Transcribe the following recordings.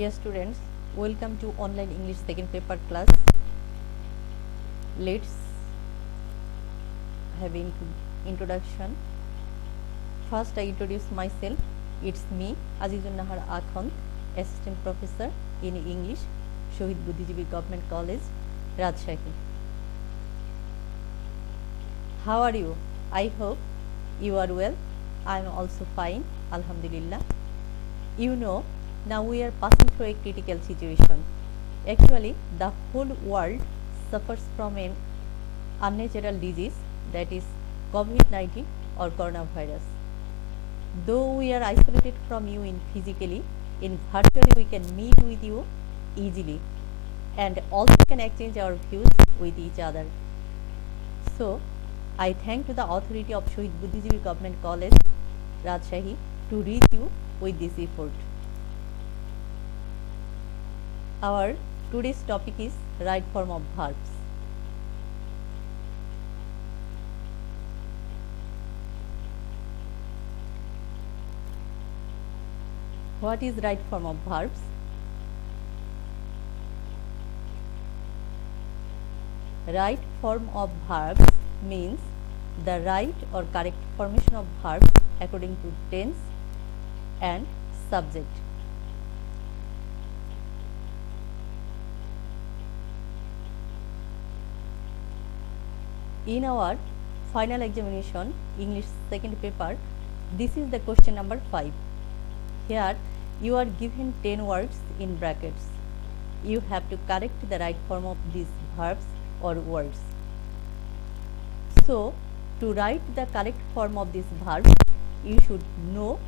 Dear students, welcome to online English second paper class. Let's have introduction. First, I introduce myself. It's me, Azizun Nahar Akhand, Assistant Professor in English, Shohid Buddhijibi Government College, Rajshahi. How are you? I hope you are well. I am also fine, Alhamdulillah. You know, now we are passing through a critical situation. Actually, the whole world suffers from an unnatural disease, that is COVID-19 or coronavirus. Though we are isolated from you physically, in virtually we can meet with you easily and also can exchange our views with each other. So, I thank to the authority of Shohid Buddhijibi Government College, Rajshahi, to reach you with this effort. Our today's topic is right form of verbs. What is right form of verbs? Right form of verbs means the right or correct formation of verbs according to tense and subject. In our final examination, English second paper, this is the question number 5. Here you are given 10 words in brackets. You have to correct the right form of these verbs or words. So, to write the correct form of this verb, you should know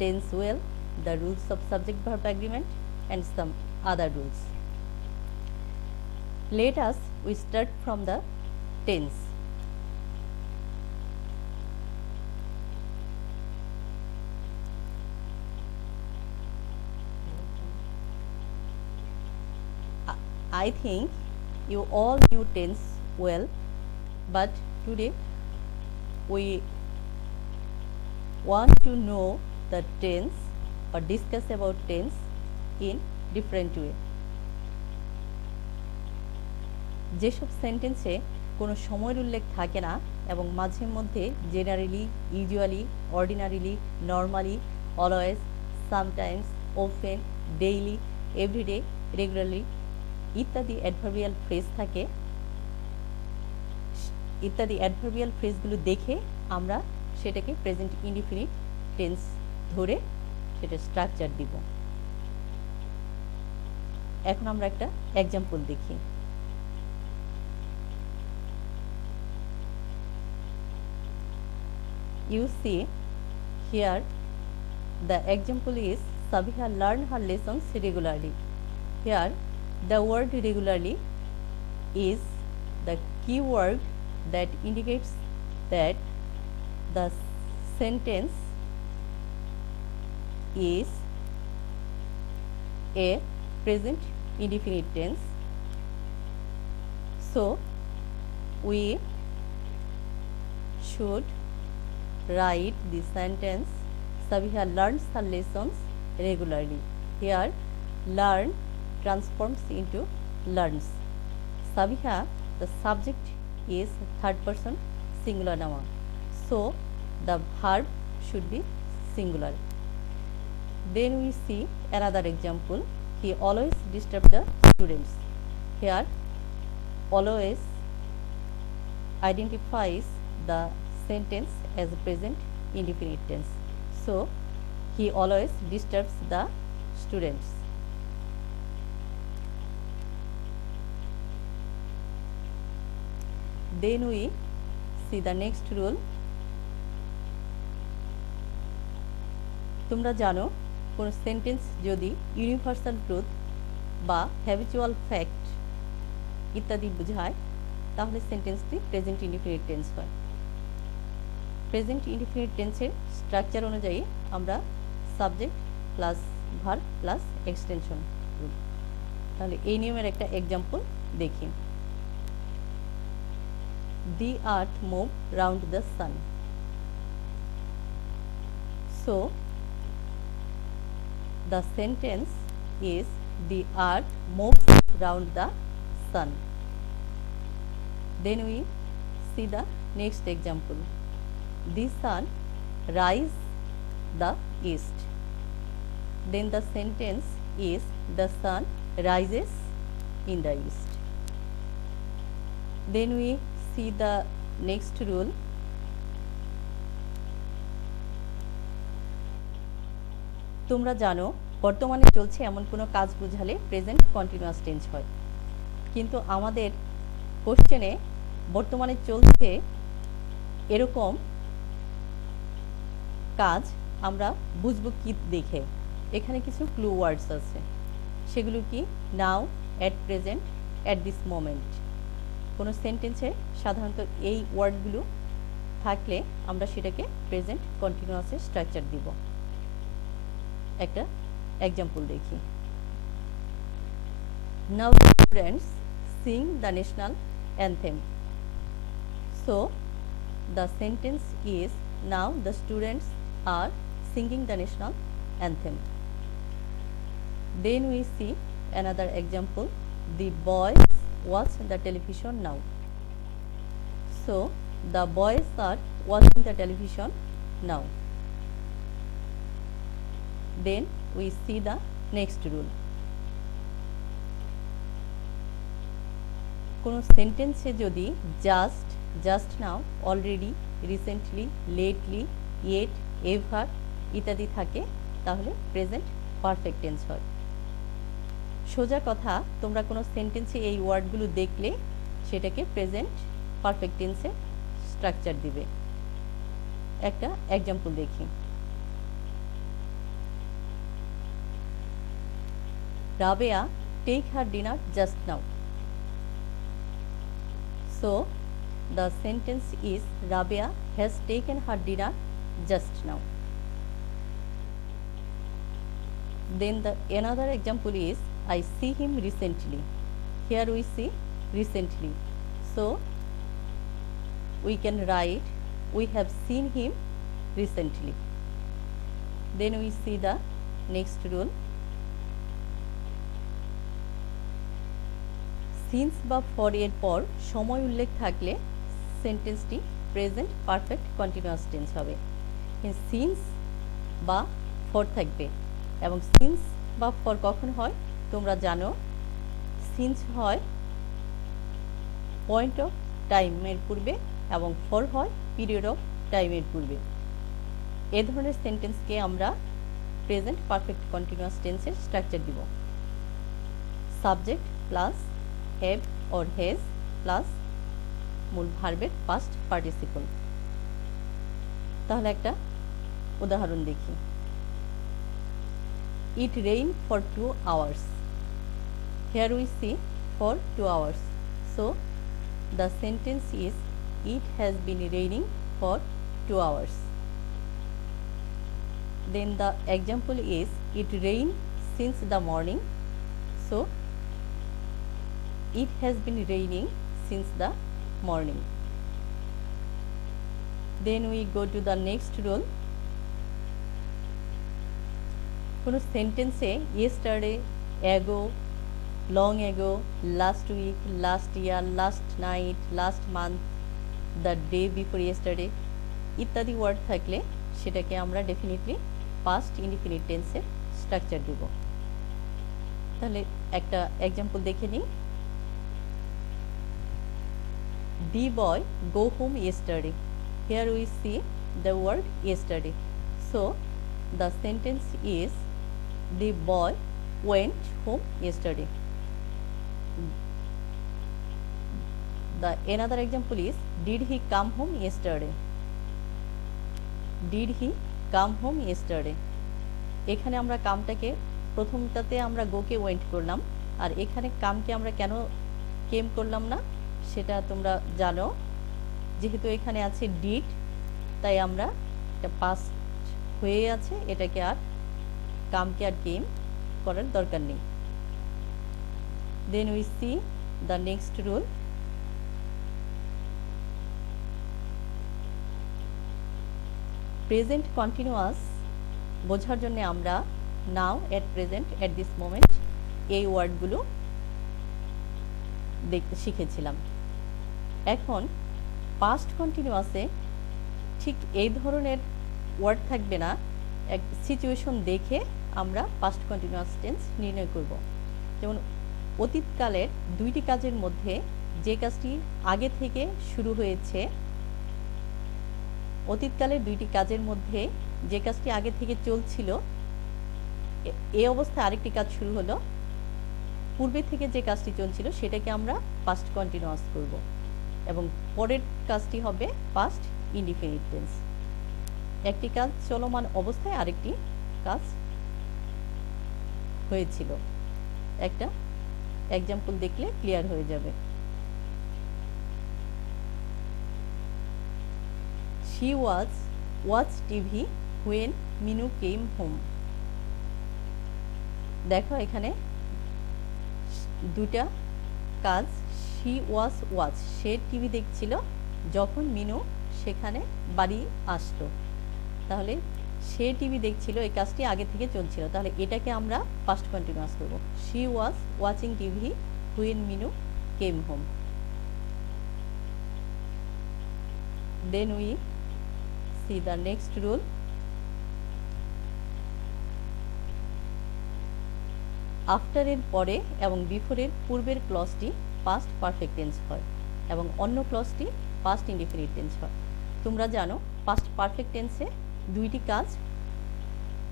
tense well, the rules of subject-verb agreement and some other rules. Let us start from the tense. I think you all knew tense well, but today we want to know the tense or discuss about tense in different way. যেসব সেন্টেন্সে কোনো সময়ের উল্লেখ থাকে না এবং মাঝে মধ্যে generally, usually, ordinarily, normally, always, sometimes, often, daily, everyday, regularly ইত্যাদি অ্যাডভার্বিয়াল ফ্রেজ থাকে, ইত্যাদি অ্যাডভার্বিয়াল ফ্রেজগুলো দেখে আমরা সেটাকে প্রেজেন্ট ইনডিফিনিট টেন্স ধরে সেটা স্ট্রাকচার দিব। এখন আমরা একটা এক্সাম্পল দেখি। You see here the example is Sabiha learned her lessons regularly. Here the word regularly is the key word that indicates that the sentence is a present indefinite tense. So we should write the sentence Sabiha learns her lessons regularly. Here learn transforms into learns. Sabiha, the subject is third person singular noun, so the verb should be singular. Then we see another example. He always disturbs the students. Here always identifies the sentence as present indefinite tense, so he always disturbs the students. Then we see the next rule. তোমরা জানো কোন sentence যদি universal truth বা habitual fact ইত্যাদি বোঝায় তাহলে সেন্টেন্সটি present indefinite tense হয়। Present indefinite টেন্সের স্ট্রাকচার অনুযায়ী আমরা subject plus verb plus extension rule. তাহলে এই নিয়মের একটা এক্সাম্পল দেখি। The earth moved round the sun. So the sentence is the earth moves round the sun. Then we see the next example. The sun rises the east. Then the sentence is the sun rises in the east. Then we see the next rule. তোমরা জানো বর্তমানে চলছে এমন কোনো কাজ বোঝালে present continuous tense হয়, কিন্তু আমাদের কোশ্চেনে বর্তমানে চলছে এরকম কাজ আমরা বুঝবো কি দেখে। এখানে কিছু ক্লু ওয়ার্ডস আছে, সেগুলো কি now, at present, at this moment. কোনো সেন্টেন্সে সাধারণত এই ওয়ার্ডগুলো থাকলে আমরা সেটাকে প্রেজেন্ট কন্টিনিউয়াসের স্ট্রাকচার দিব। একটা এক্সাম্পল দেখি। Now the students sing the national anthem. So the sentence is now the students are singing the national anthem. Then we see another example. The boys watch the television now. So the boys are watching the television now. Then we see the next rule. কোনো সেন্টেন্সে যদি just, just now, already, recently, lately, yet, ever ইত্যাদি থাকে তাহলে present perfect tense হয়। সোজা কথা, তোমরা কোনো সেন্টেন্সে এই ওয়ার্ডগুলো দেখলে সেটাকে প্রেজেন্ট পারফেক্ট টেন্সে স্ট্রাকচার দিবে। একটা এক্সাম্পল দেখি। Rabeya take her dinner just now. So the sentence is Rabia has taken her dinner just now. Then the another example is I see him recently. Here we see recently. So we can write we have seen him recently. Then we see the next rule. Since বা for এর পর সময় উল্লেখ থাকলে সেন্টেন্সটি present perfect continuous tense হবে। Since বা for থাকবে, এবং সিন্স বা ফর কখন হয় তোমরা জানো, সিন্স হয় পয়েন্ট অফ টাইমের পূর্বে এবং ফর হয় পিরিয়ড অফ টাইমের পূর্বে। এ ধরনের সেন্টেন্সকে আমরা প্রেজেন্ট পারফেক্ট কন্টিনিউয়াস টেন্সের স্ট্রাকচার দিব। Subject plus have or has plus মূল ভার্বের পাস্ট পার্টিসিপল। তাহলে একটা উদাহরণ দেখি। ইট rain for 2 hours. Here we see for 2 hours. So the sentence is it has been raining for 2 hours. Then the example is it rained since the morning. So it has been raining since the morning. Then we go to the next rule. কোনো সেন্টেন্সে yesterday, ago, long ago, last week, last year, last night, last month, the day before yesterday ইত্যাদি word থাকলে সেটাকে আমরা definitely past indefinite টেন্সের structure দেব। তাহলে একটা example দেখে নিই। The boy go home yesterday. Here we see the word yesterday. So the sentence is the boy went home yesterday. The another example is did he come home yesterday? Did he come home yesterday? এখানে আমরা কামটাকে প্রথমটাতে আমরা গোকে went করলাম, আর এখানে কামকে আমরা কেন কেম করলাম না সেটা তোমরা জানো। যেহেতু এখানে আছে ডিড, তাই আমরা এটা পাস্ট হয়ে আছে, এটাকে আর কামকে আর কেম করার দরকার নেই। Then we see the next rule. Present continuous বোঝার জন্য আমরা now, at present, at this moment, এই ওয়ার্ডগুলো দেখতে শিখেছিলাম। এখন পাস্ট কন্টিনিউয়াসে ঠিক এই ধরনের ওয়ার্ড থাকবে না, এক সিচুয়েশন দেখে আমরা পাস্ট কন্টিনিউয়াস টেন্স নির্ণয় করব। যেমন অতীতকালের দুইটি কাজের মধ্যে যে কাজটি আগে থেকে শুরু হয়েছে, অতীতকালের দুইটি কাজের মধ্যে যে কাজটি আগে থেকে চলছিল, এই অবস্থায় আরেকটি কাজ শুরু হলো, পূর্বে থেকে যে কাজটি চলছিল সেটাকে আমরা পাস্ট কন্টিনিউয়াস করব এবং পরের কাজটি হবে পাস্ট ইনডিফিনিট টেন্স। একটি কাজ চলমান অবস্থায় আরেকটি কাজ হয়েছিল। একটা এক্সাম্পল দেখলে ক্লিয়ার হয়ে যাবে। She was watch TV when Minu came home. দেখো এখানে দুটা কাজ, she was watch, say TV দেখছিল যখন মিনু সেখানে বাড়ি আসলো। তাহলে সে টিভি দেখছিল, এই কাজটি আগে থেকে চলছিল, তাহলে এটাকে আমরা পাস্ট কন্টিনিউয়াস করব। she was watching TV when Minu came home. Then we see the next rule. After এর পরে এবং বিফোরের পূর্বের ক্লজটি পাস্ট পারফেক্ট টেন্স হয় এবং অন্য ক্লজটি পাস্ট ইনডিফিনিট টেন্স হয়। তোমরা জানো পাস্ট পারফেক্ট টেন্সে দুইটি কাজ,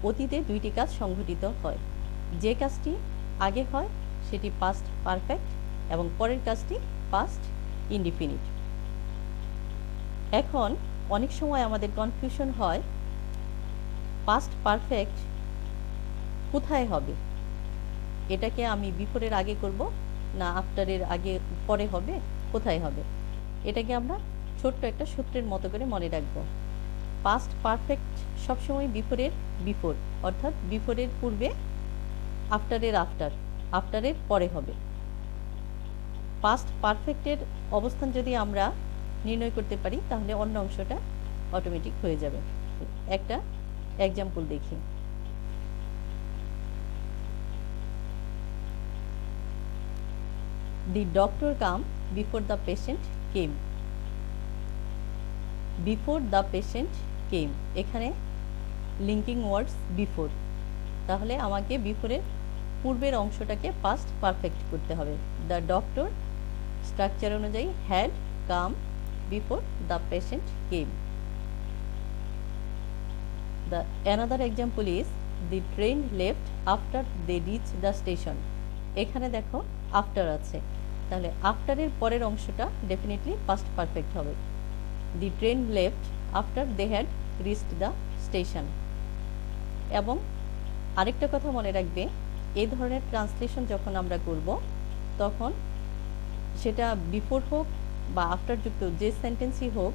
অতীতে দুইটি কাজ সংঘটিত হয়। যে কাজটি আগে হয় সেটি পাস্ট পারফেক্ট এবং পরের কাজটি পাস্ট ইনডিফিনিট। এখন অনেক সময় আমাদের কনফিউশন হয় পাস্ট পারফেক্ট কোথায় হবে, এটাকে আমি বিফোরের আগে করব না আফটারের আগে পরে হবে, কোথায় হবে? এটাকে আমরা ছোট্ট একটা সূত্রের মতো করে মনে রাখব। পাস্ট পারফেক্ট সবসময় বিফোরের বিফোর, অর্থাৎ বিফোরের পূর্বে, আফটারের আফটার, আফটারের পরে হবে। পাস্ট পারফেক্টের অবস্থান যদি আমরা নির্ণয় করতে পারি তাহলে অন্য অংশটা অটোমেটিক হয়ে যাবে। একটা এক্সাম্পল দেখি। The doctor came before the patient came. Before the patient came, এখানে লিঙ্কিং ওয়ার্ডস বিফোর, তাহলে আমাকে বিফোরের পূর্বের অংশটাকে পাস্ট পারফেক্ট করতে হবে। দ্য ডক্টর স্ট্রাকচার অনুযায়ী had come before the patient came. The another example is the train left after they reach the station. এখানে দেখো আফটার আছে, তাহলে আফটারের পরের অংশটা ডেফিনেটলি পাস্ট পারফেক্ট হবে। The train left after they had reached the station. এবং আরেকটা কথা মনে রাখবে, এই ধরনের ট্রান্সলেশন যখন আমরা করব তখন সেটা বিফোর হোক বা আফটার যুক্ত যে সেন্টেন্সই হোক,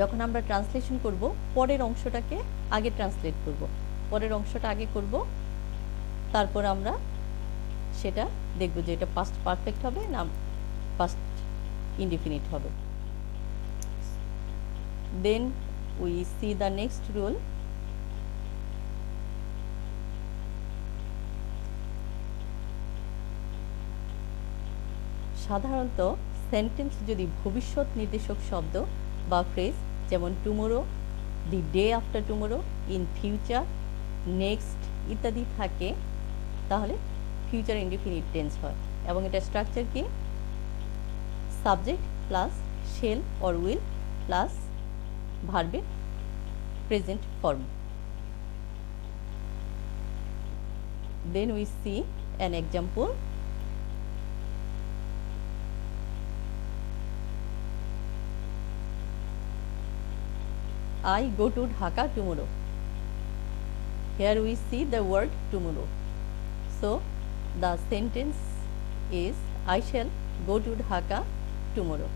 যখন আমরা ট্রান্সলেশন করব পরের অংশটাকে আগে ট্রান্সলেট করব, পরের অংশটা আগে করব, তারপর আমরা সেটা দেখব যে এটা পাস্ট পারফেক্ট হবে না পাস্ট ইনডিফিনিট হবে। Then we see the next rule. সাধারণত সেন্টেন্স যদি ভবিষ্যৎ নির্দেশক শব্দ বা ফ্রেজ যেমন tomorrow, the day after tomorrow, in future, next ইত্যাদি থাকে তাহলে ফিউচার ইনডিফিনিট টেন্স হয় এবং এটা স্ট্রাকচার কি? Subject plus shall or will plus ভার্বের present form. Then we see an example. I go to Dhaka tomorrow. Here we see the word tomorrow. So the sentence is I shall go to Dhaka tomorrow.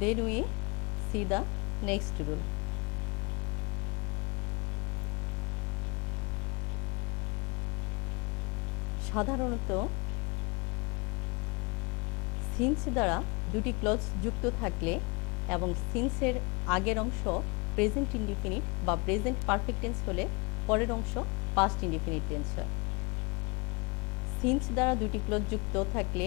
Then we see the next rule. সাধারণত since দ্বারা দুটি clause যুক্ত থাকলে এবং সিন্সের আগের অংশ present indefinite বা present perfect tense হলে পরের অংশ পাস্ট ইনডিফিনিট টেন্স হয়। সিন্স দ্বারা দুটি ক্লজ যুক্ত থাকলে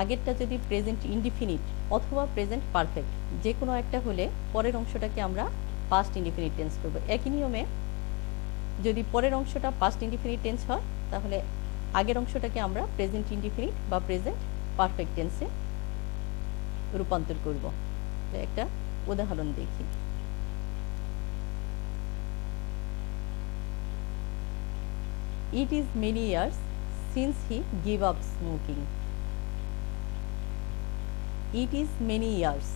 আগেরটা যদি প্রেজেন্ট ইনডিফিনিট অথবা প্রেজেন্ট পারফেক্ট যে কোনো একটা হলে পরের অংশটাকে আমরা পাস্ট ইনডিফিনিট টেন্স করব। একই নিয়মে যদি পরের অংশটা পাস্ট ইনডিফিনিট টেন্স হয় তাহলে আগের অংশটাকে আমরা প্রেজেন্ট ইনডিফিনিট বা প্রেজেন্ট পারফেক্ট টেন্সে রূপান্তর করব। একটা উদাহরণ দেখি। It is many years since he gave up smoking. It is many years.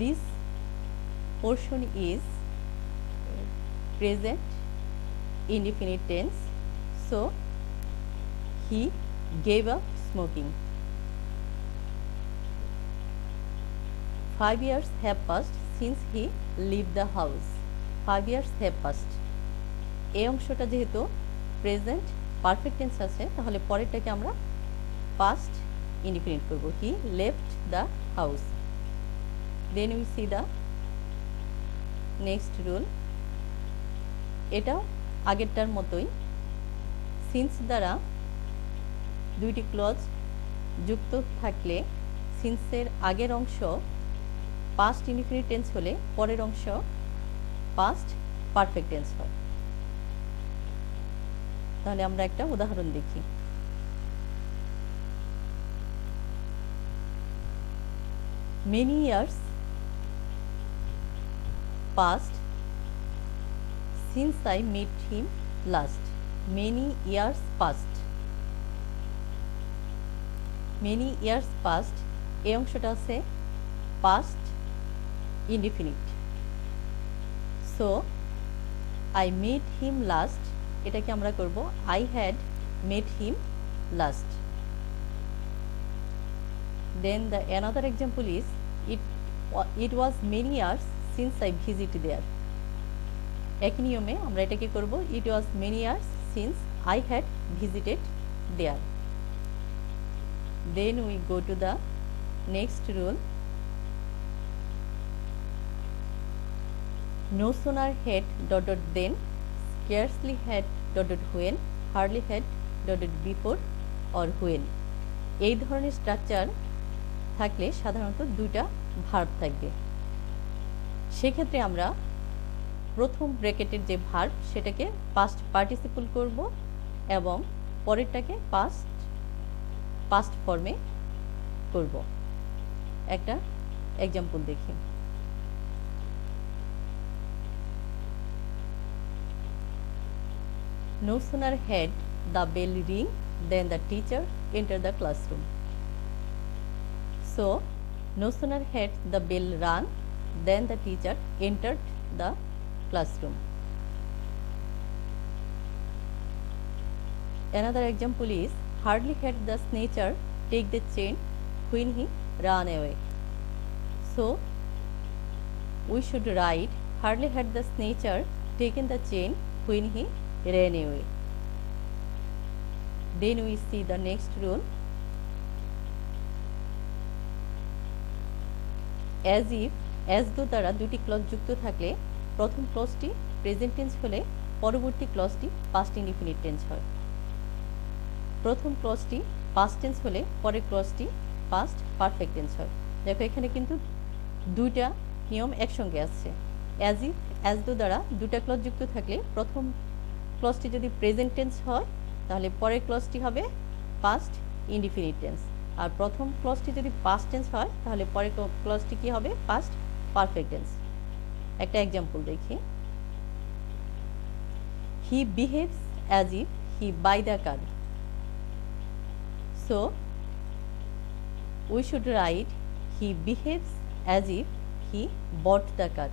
This portion is present indefinite tense, so he gave up smoking. 5 years have passed since he left the house. 5 years have passed. এই অংশটা যেহেতু present perfect tense আছে তাহলে পরেরটাকে আমরা past indefinite করব। He left the house. Then we see the next rule. এটা আগেরটার মতোই সিন্স দ্বারা দুইটি ক্লজ যুক্ত থাকলে সিন্সের আগের অংশ পাস্ট ইনডিফিনিট টেন্স হলে পরের অংশ পাস্ট পারফেক্ট টেন্স হয়। তাহলে আমরা একটা উদাহরণ দেখি। Many years passed since I met him last. Many years passed. Many years passed এই অংশটা আছে past indefinite. So I met him last এটাকে আমরা করব I had met him last. Then the another example is it was many years since I visited there. একই নিয়মে আমরা এটাকে করব it was many years since I had visited there. Then we go to the next rule. No sooner had dot then, scarcely had dot when, hardly had dot before or when. এই ধরনের structure থাকলে সাধারণত দুইটা verb থাকবে। সেক্ষেত্রে আমরা প্রথম ব্র্যাকেটের যে ভার্ব সেটাকে পাস্ট পার্টিসিপল করব এবং পরেরটাকে পাস্ট ফর্মে করব। একটা এক্সাম্পল দেখি। No sooner had the bell ring than the teacher entered the classroom. So, no sooner had the bell rung than the teacher entered the classroom. Another example is hardly had the snatcher take the chain when he ran away. So, we should write hardly had the snatcher taken the chain when he ran away. Then we see the next rule. As if, as though দ্বারা দুটি clause যুক্ত থাকলে প্রথম ক্লজটি present tense হলে পরবর্তী ক্লজটি past indefinite tense হয়। প্রথম ক্লজটি past tense হলে পরের ক্লজটি পাস্ট পারফেক্ট টেন্স হয়। দেখো এখানে কিন্তু দুইটা নিয়ম একসঙ্গে আসছে। অ্যাজ ইফ, অ্যাজ দো দ্বারা দুটা ক্লজ যুক্ত থাকলে প্রথম ক্লজটি যদি প্রেজেন্ট টেন্স হয় তাহলে পরের ক্লজটি হবে পাস্ট ইনডিফিনিট টেন্স, আর প্রথম ক্লজটি যদি পাস্ট টেন্স হয় তাহলে পরের ক্লজটি কি হবে পাস্ট পারফেক্ট টেন্স। একটা এক্সাম্পল দেখি। He behaves as if he buy the car. So we should write he behaves as if he bought the car.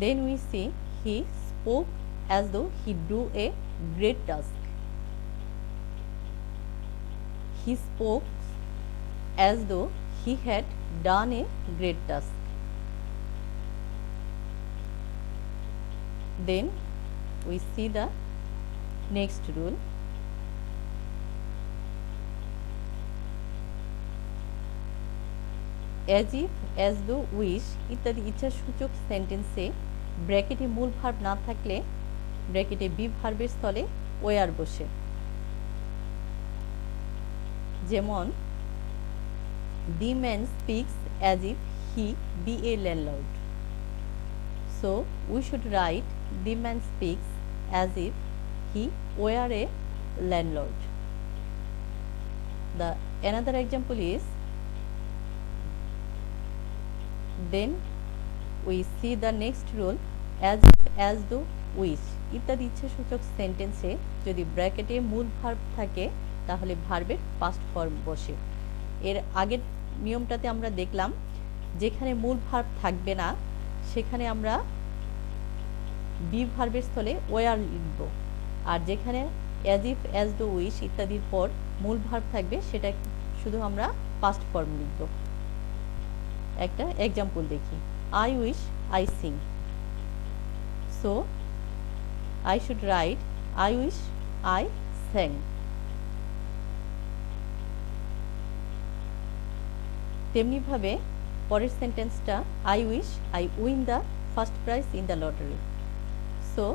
Then we see he spoke as though he do a great task. He spoke as though he had done a great task. Then we see the next rule. As if, as though, wish ইত্যাদি ইচ্ছাসূচক সেন্টেন্সে ব্র্যাকেটে মূল verb না থাকলে ব্র্যাকেটে B ভার্বের স্থলে war বসে। যেমন the man speaks as if he B A landlord. So we should write the man speaks as if he were a landlord. The another example is, then we see the next rule, as though, wish ইত্যাদি ইচ্ছাসূচক সেন্টেন্সে যদি ব্র্যাকেটে মূল verb থাকে তাহলে ভার্বের past form বসে। এর আগের নিয়মটাতে আমরা দেখলাম যেখানে মূল ভার্ব থাকবে না সেখানে আমরা বি ভার্বের স্থলে ওয়ার লিখব, আর যেখানে as if, as though, wish ইত্যাদির পর মূল ভার্ব থাকবে সেটা শুধু আমরা পাস্ট ফর্ম লিখব। একটা এক্সাম্পল দেখি, I wish I sing. So I should write I wish I স্যাং। তেমনিভাবে পরের সেন্টেন্সটা, I wish I win the first prize in the lottery. So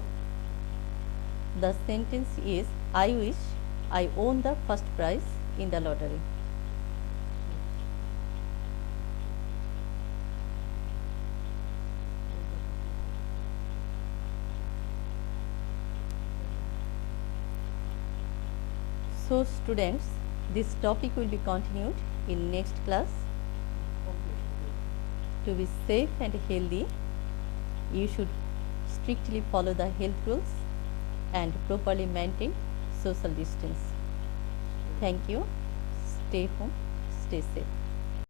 the sentence is, I wish I won the first prize in the lottery. So students, this topic will be continued in next class. To be safe and healthy, you should strictly follow the health rules and properly maintain social distance. Thank you. Stay home, stay safe.